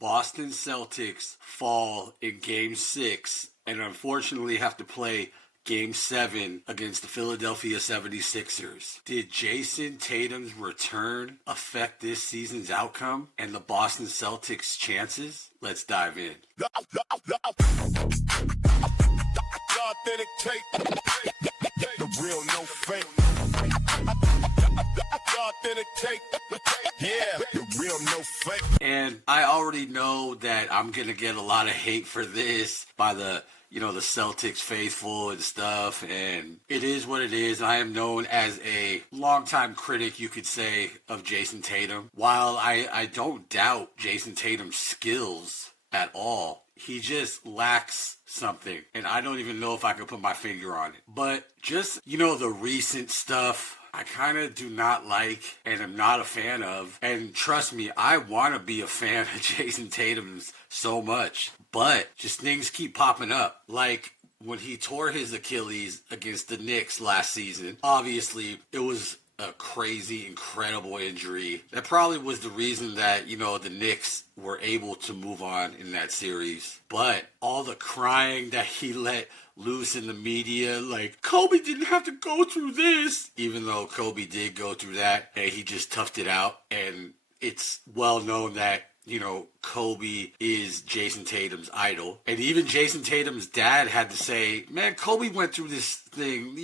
Boston Celtics fall in Game 6 and unfortunately have to play Game 7 against the Philadelphia 76ers. Did Jason Tatum's return affect this season's outcome and the Boston Celtics' chances? Let's dive in. The real, no fake. Yeah, the real, no fake. And I already know that I'm going to get a lot of hate for this by the Celtics faithful and stuff, and it is what it is. I am known as a longtime critic, you could say, of Jason Tatum. While I don't doubt Jason Tatum's skills at all, he just lacks something, and I don't even know if I can put my finger on it. But just, the recent stuff, I kind of do not like and am not a fan of. And trust me, I want to be a fan of Jason Tatum's so much. But just things keep popping up. Like when he tore his Achilles against the Knicks last season, obviously it was a crazy, incredible injury. That probably was the reason that, the Knicks were able to move on in that series. But all the crying that he let loose in the media, like, Kobe didn't have to go through this. Even though Kobe did go through that, and he just toughed it out. And it's well known that, Kobe is Jason Tatum's idol. And even Jason Tatum's dad had to say, man, Kobe went through this thing,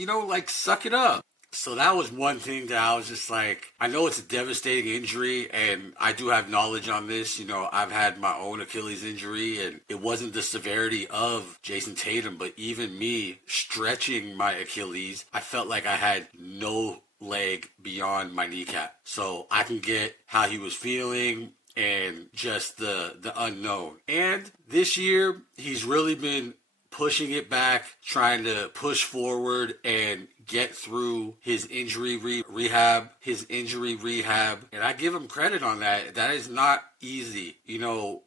suck it up. So that was one thing that I was just like, I know it's a devastating injury, and I do have knowledge on this. I've had my own Achilles injury, and it wasn't the severity of Jason Tatum, but even me stretching my Achilles, I felt like I had no leg beyond my kneecap. So I can get how he was feeling and just the unknown. And this year, he's really been pushing it back, trying to push forward and get through his injury rehab, and I give him credit on that. That is not easy.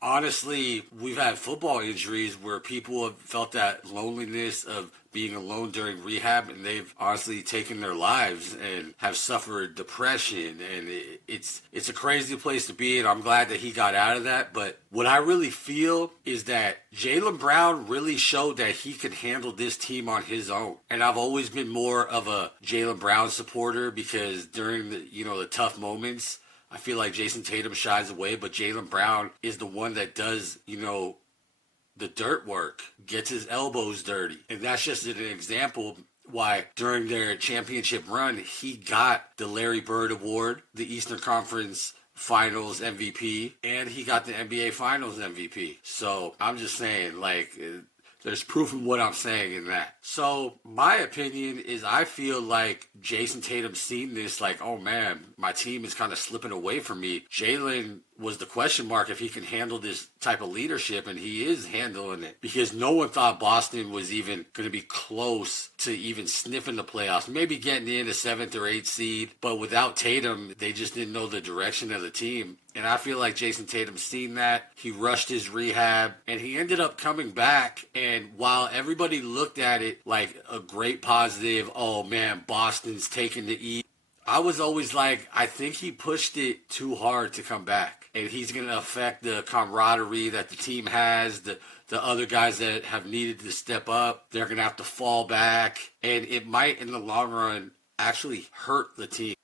Honestly, we've had football injuries where people have felt that loneliness of being alone during rehab, and they've honestly taken their lives and have suffered depression, and it's a crazy place to be, and I'm glad that he got out of that. But what I really feel is that Jaylen Brown really showed that he could handle this team on his own, and I've always been more of a Jaylen Brown supporter because during the tough moments, I feel like Jason Tatum shies away, but Jaylen Brown is the one that does, the dirt work, gets his elbows dirty. And that's just an example why during their championship run, he got the Larry Bird Award, the Eastern Conference Finals MVP, and he got the NBA Finals MVP. So I'm just saying, there's proof in what I'm saying in that. So my opinion is I feel like Jason Tatum's seen this like, oh man, my team is kind of slipping away from me. Jaylen was the question mark if he can handle this type of leadership, and he is handling it because no one thought Boston was even going to be close to even sniffing the playoffs, maybe getting in a 7th or 8th seed, but without Tatum, they just didn't know the direction of the team. And I feel like Jason Tatum's seen that. He rushed his rehab, and he ended up coming back, and while everybody looked at it like a great positive, oh man, Boston's taking the E, I was always like, I think he pushed it too hard to come back. And he's going to affect the camaraderie that the team has, the other guys that have needed to step up. They're going to have to fall back. And it might, in the long run, actually hurt the team.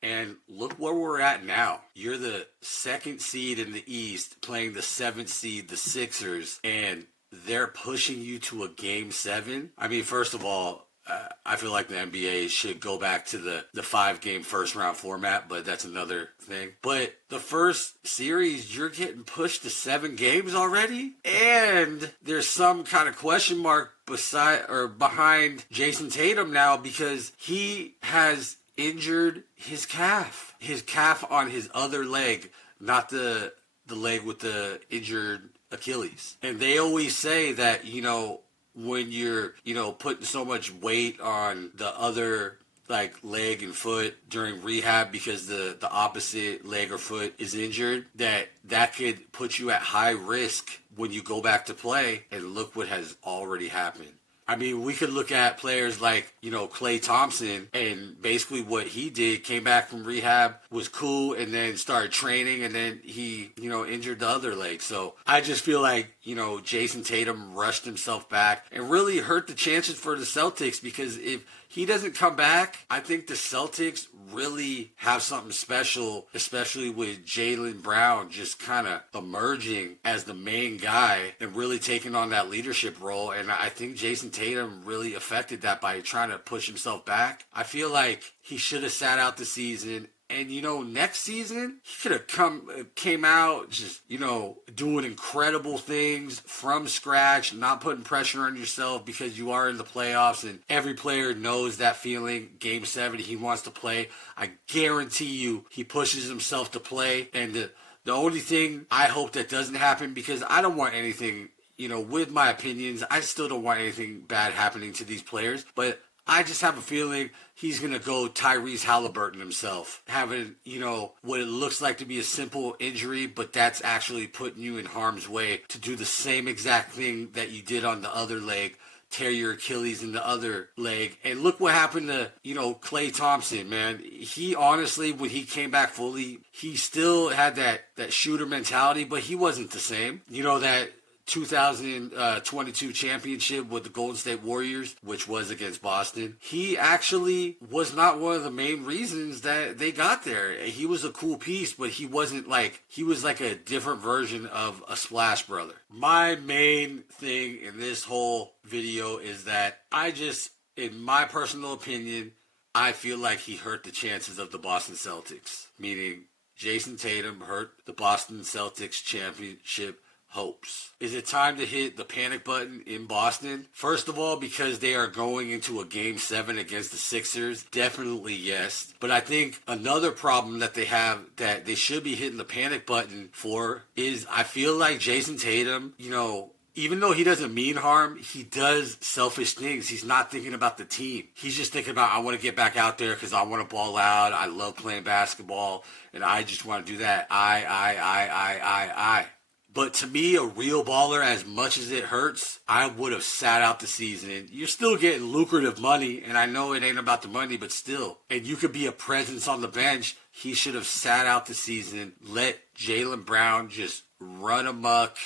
And look where we're at now. You're the 2nd seed in the East playing the 7th seed, the Sixers, and they're pushing you to a Game 7. I mean, first of all, I feel like the NBA should go back to the 5-game first-round format, but that's another thing. But the first series, you're getting pushed to 7 games already? And there's some kind of question mark behind Jason Tatum now because he has injured his calf. His calf on his other leg, not the leg with the injured Achilles. And they always say that, when you're, putting so much weight on the other leg and foot during rehab because the opposite leg or foot is injured, that could put you at high risk when you go back to play. And look what has already happened. I mean, we could look at players like, Klay Thompson, and basically what he did, came back from rehab, was cool, and then started training, and then he, injured the other leg. So I just feel like, Jason Tatum rushed himself back and really hurt the chances for the Celtics, because if he doesn't come back, I think the Celtics really have something special, especially with Jaylen Brown just kind of emerging as the main guy and really taking on that leadership role. And I think Jason Tatum really affected that by trying to push himself back. I feel like he should have sat out the season. And, next season, he could have came out just, doing incredible things from scratch, not putting pressure on yourself, because you are in the playoffs and every player knows that feeling. Game 7, he wants to play. I guarantee you he pushes himself to play. And the only thing I hope that doesn't happen, because I don't want anything, with my opinions, I still don't want anything bad happening to these players. But I just have a feeling he's going to go Tyrese Halliburton himself, having, what it looks like to be a simple injury, but that's actually putting you in harm's way to do the same exact thing that you did on the other leg, tear your Achilles in the other leg. And look what happened to, Klay Thompson, man. He honestly, when he came back fully, he still had that shooter mentality, but he wasn't the same. That 2022 championship with the Golden State Warriors, which was against Boston, he actually was not one of the main reasons that they got there. He was a cool piece, but he was like a different version of a Splash Brother. My main thing in this whole video is that in my personal opinion, I feel like he hurt the chances of the Boston Celtics, meaning Jason Tatum hurt the Boston Celtics championship hopes. Is it time to hit the panic button in Boston? First of all, because they are going into a Game 7 against the Sixers, definitely yes. But I think another problem that they have that they should be hitting the panic button for is, I feel like Jason Tatum, even though he doesn't mean harm, he does selfish things. He's not thinking about the team. He's just thinking about, I want to get back out there because I want to ball out. I love playing basketball, and I just want to do that. I. But to me, a real baller, as much as it hurts, I would have sat out the season. You're still getting lucrative money, and I know it ain't about the money, but still. And you could be a presence on the bench. He should have sat out the season, let Jaylen Brown just run amok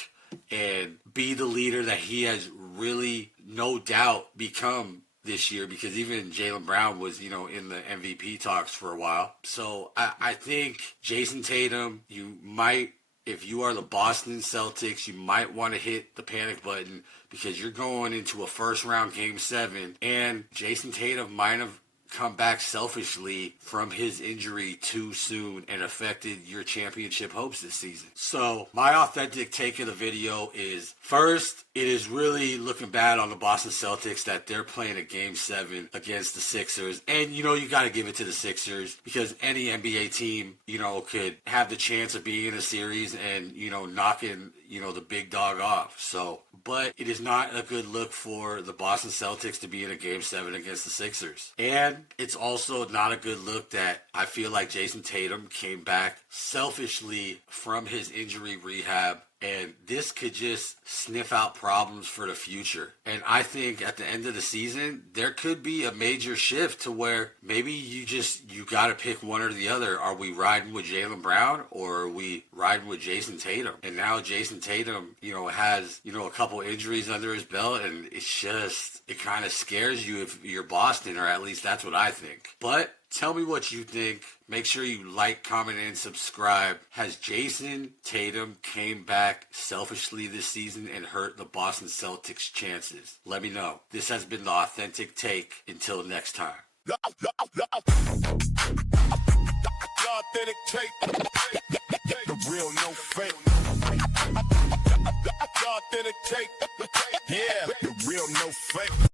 and be the leader that he has really, no doubt, become this year, because even Jaylen Brown was, in the MVP talks for a while. So I think Jason Tatum, if you are the Boston Celtics, you might want to hit the panic button, because you're going into a first-round Game 7, and Jason Tatum might have come back selfishly from his injury too soon and affected your championship hopes this season. So my authentic take of the video is, first, it is really looking bad on the Boston Celtics that they're playing a Game 7 against the Sixers. And, you got to give it to the Sixers, because any NBA team, could have the chance of being in a series and, knocking, the big dog off. So, but it is not a good look for the Boston Celtics to be in a Game 7 against the Sixers. And it's also not a good look that I feel like Jason Tatum came back selfishly from his injury rehab, and this could just sniff out problems for the future. And I think at the end of the season, there could be a major shift to where maybe you got to pick one or the other. Are we riding with Jaylen Brown, or are we riding with Jason Tatum? And now Jason Tatum, has, a couple injuries under his belt, and it kind of scares you if you're Boston, or at least that's what I think. But tell me what you think. Make sure you like, comment, and subscribe. Has Jason Tatum came back selfishly this season and hurt the Boston Celtics' chances? Let me know. This has been The Authentic Take. Until next time. The authentic take. The real, no fake. The authentic take. Yeah, the real, no fake.